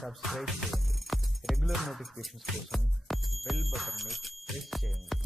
Subscribe చేయండి. Regular notifications కోసం bell బటన్ని ప్రెస్ చేయండి.